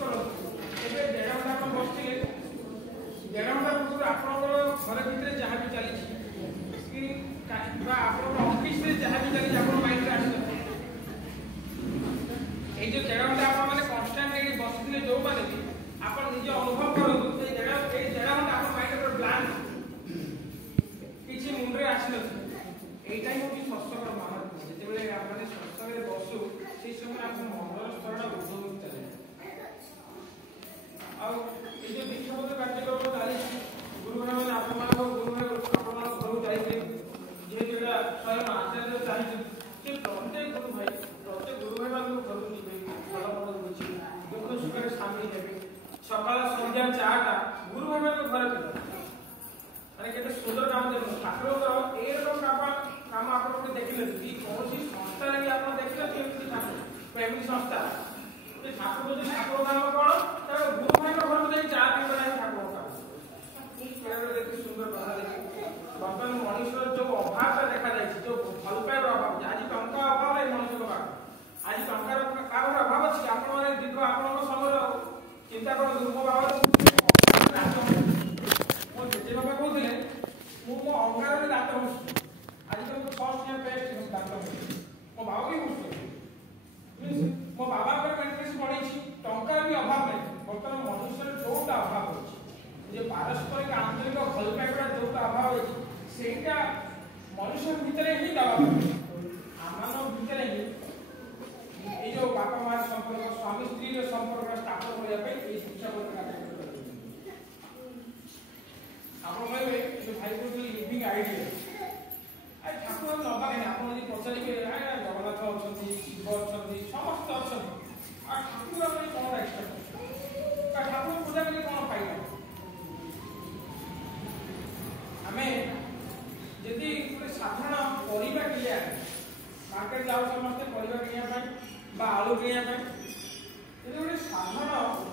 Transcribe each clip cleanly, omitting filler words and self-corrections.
करो एबे 1.5 घंटा आपण बसथिले 1.5 घंटा पूर्व आपनकर घर भितर जहाँ भी चली कि बा आपन ऑफिस रे जहाँ भी चली आपन माइंड रे आसी ए जो 1.5 घंटा आपण माने कांस्टेंट ए बसथिले जो माने आपण निज अनुभव करो ए 1.5 घंटा आपण माइंड रे ब्लैंक किछि मुंड रे आसी न एटा ही होची स्वस्थकर माहौल जेतेबेले आपण स्वस्थकर बसु से समय आपण मनर स्तरटा उद्धव चले आ ए जो दीक्षापत्र कार्यक्रम चाली गुरु भाई माने आपण मान गुरु भाई आपण मान गुरु जाइते जे जेला स्वयं आचार्य चाहिए से प्रत्येक गुरु भाई मान गुरु जिबे भलो भलो बुझी दुख सुख रे शामिल हेबे सकाळ संध्या चाटा गुरु भाई मान घर अरे केते सुंदर काम दे ठाकुर ए रकम काम आपण को देखिले कि कोनसी संस्था रे आपण देखिले केमती ठाकुर फैमिली संस्था ए ठाकुर जो ठाकुर काम कोन त गुरु भाई को घर में चा पी बनाई ठाकुर काम ई केरे देखि सुंदर कथा देखि वर्तमान मनुष्य जो अभाव देखा जाय जो भल पाए अभाव आज टंका अभाव है मनुष्य को आज टंकार कार अभाव अछि आपण माने दीर्घ आपण समय चिंता कर दुर्भ भाव मो जेते बाबा कहउले मो अंगार में दात हो आज तो फर्स्ट ईयर पेस्ट दात हो मो बाबा भी खुश मो बाबा पर कंट्रीज पड़ी टंका भी अभाव नहीं वर्तमान मनुष्य जोटा अभाव अछि जे पारस्परिक आंतरिक भल पाइबा जोटा अभाव अछि सेटा मनुष्य भीतर ही दबा आमानो भीतर ही ए जो बापा मार संपर्क स्वामी स्त्री रे संपर्क स्थापन करिया पे ए शिक्षा को आपण कहबे जो भाई को लिविंग आइडिया आ ठाकुर नबा के आपण जे पछारी के आ जगन्नाथ अछंती शिव अछंती समस्त अछंती आ ठाकुर अपन कोन एक्सपेक्ट का ठाकुर पूजा के कोन पाइला हमें यदि कोई साधारण परिबा किया मार्केट जाओ समस्त परिबा किया पाई बा आलू किया पाई यदि कोई साधारण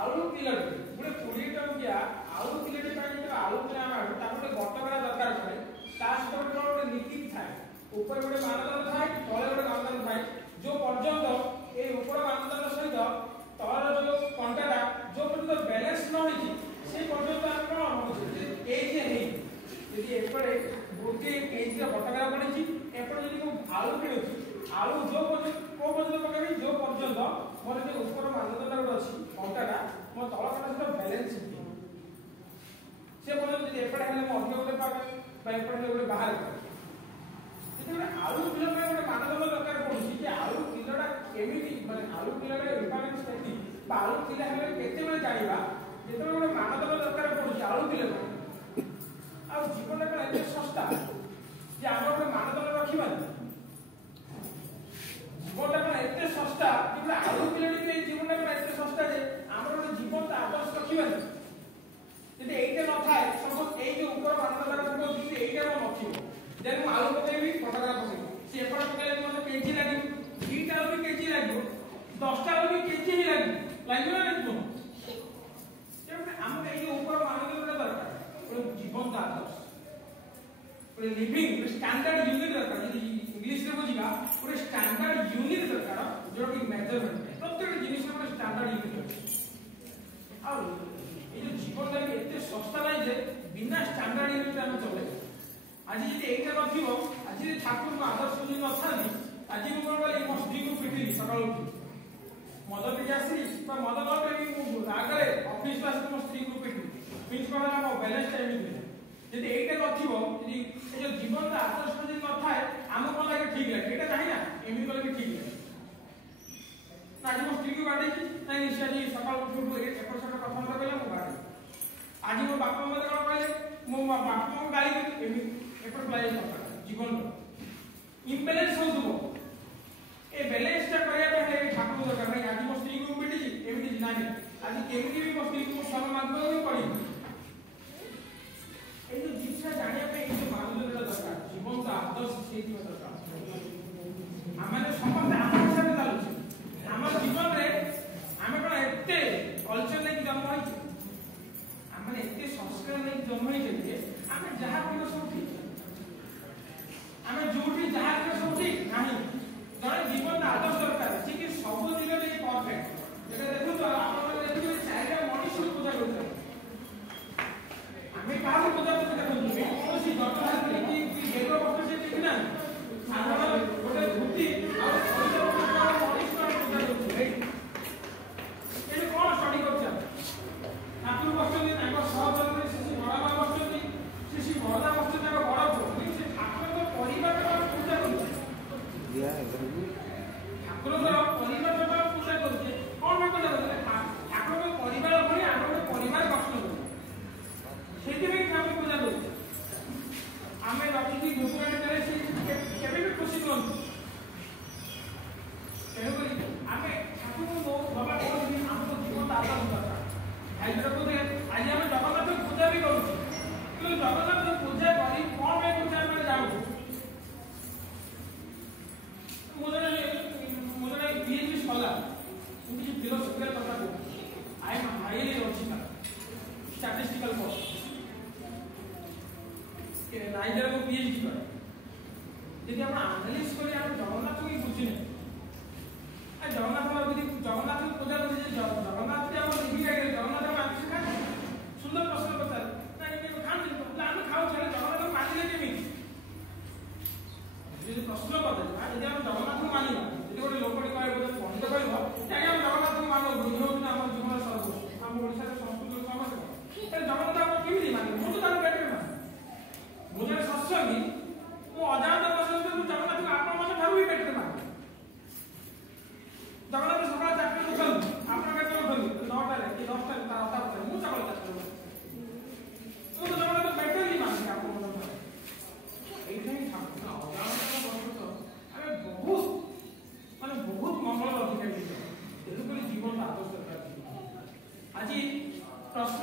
आलू किलो गोटे 20 टंकिया आलू किलो पाई जो आलू किलो आमा ताको गटकरा दरकार पड़े तास पर गोटे नीति थाए ऊपर गोटे मानदंड थाए तले गोटे मानदंड थाए जो पर्यंत ए ऊपर मानदंड सहित तल जो कंटाटा जो पर्यंत बैलेंस न होई से पर्यंत आपण ए जे हे यदि एपरे गोटे केजी रे गटकरा पड़ी एपरे यदि को आलू किणुची आलू जो पर्यंत पकाबी जो पर्यंत मोर जे ऊपर मानदंड गोटे अछि कंटाटा मो तल कंटा सहित बैलेंस से पर्यंत यदि एपरे हेले मो अधिक गोटे पाबे बा एपरे हेले गोटे बाहर जेते आलू किलो में गोटे मानदंड दरकार पड़ुची कि आलू किलोटा केमिति माने आलू किलोटा रिफाइनिंग स्थिति बा आलू किलो हेले केते बेले जानिबा जेते गोटे मानदंड दरकार पड़ुची आलू किलो में आ जीवन का एते सस्ता जे हम गोटे मानदंड रखिबा जीवन का एते सस्ता कि आलू किलो में जीवन का एते सस्ता जे हमर गोटे जीवन का आदर्श रखिबा यदि एइटे न थाए सपोज एइ जो ऊपर मानदंड रखबो कि एइटे न नथिबो देन मु आलू पकेबी पटका पकेबी से एपर पकेले मते केजी लागि 2 टा भी केजी लागि 10 टा भी केजी ही लागि লাগিব ना नहीं जेबे हम एइ ऊपर मानदंड दरकार जीवन का आदर्श लिविंग स्टैंडर्ड यूनिट दरकार यदि इंग्लिश रे बुझिबा पूरे स्टैंडर्ड यूनिट दरकार जो कि मेजरमेंट प्रत्येक जिनिस रे स्टैंडर्ड यूनिट आ ये जो जीवन का एते सस्ता नहीं जे बिना स्टैंडर्ड यूनिट हम चले आज यदि एटा नथिबो आज यदि ठाकुर को आदर्श जो न थानी आज मु कोन बोले मो स्त्री को पिटिली सकाळ उठी मद पी आसी बा मद न पी मु आगरे ऑफिस पास मो स्त्री को पिटिली मींस कोन हम बैलेंस टाइम यदि एटा नथिबो यदि ए जो जीवन का आदर्श जो न थाए हम कोन लागे ठीक लागे एटा नाही ना एमी कोले भी ठीक लागे आज मो स्त्री को बाडे नहीं निशाजी सकाळ उठी एपर सट कथा मत कहला मु बाडे आज मो बापा मते कोन कहले मो बापा को गाली एमी एपर प्लाई जीवन इम्बैलेंस हो दुबो ए बैलेंस ता करिया पे ठाकुर दरकार नहीं आज मो स्त्री को बेटी एमिति नाही आज केमिति भी मो स्त्री को सम मानबो भी पड़ी ए जो जिंसा जानिया पे ए जो मानदंड दरकार जीवन का आदर्श सेति दरकार हमने समस्त आम हिसाब चालू हम जीवन रे हमें कोन एते कल्चर नहीं जन्म होई हमने एते संस्कार नहीं जन्म होई जे हमें जहां कोन सब ठीक हमें जोटी जहां के सब ठीक नहीं जड़े जीवन आदर्श दरकार जे कि सब दिगरे परफेक्ट एटा देखु तो आपण बुझी यदि आप आनालिस करें आप जगन्नाथ को बुझी जगन्नाथ जगन्नाथ पूजा बुझे जगन्नाथ के आप लिखी गए जगन्नाथ मांस खाए सुंदर प्रश्न पचार खाते आम खाऊ जगन्नाथ मानिले केमी प्रश्न पचार यदि आप जगन्नाथ को मानिबा यदि गोटे लोकटी कहे पंडित कह जगन्नाथ को मान बुझ आम जीवन सर्वस्व आम ओडिशा संस्कृति समस्या जगन्नाथ आप केमी मान मुझे तो पेटे मान मुझे शस्य भी मु अजाणत प्रश्न जगन्नाथ को आप ठार भी पेटे मान जगन्नाथ सकाल 4 उठल आपन के उठल 9टा रे कि 10टा रे तार उठल मु सकाल 4 तो जगन्नाथ बेटर ही मान के आपन एइठाई ठाकुर अजाणत प्रश्न अरे बहुत माने बहुत मंगल अधिकारी तेलुगु जीवन आदर्श आज प्रश्न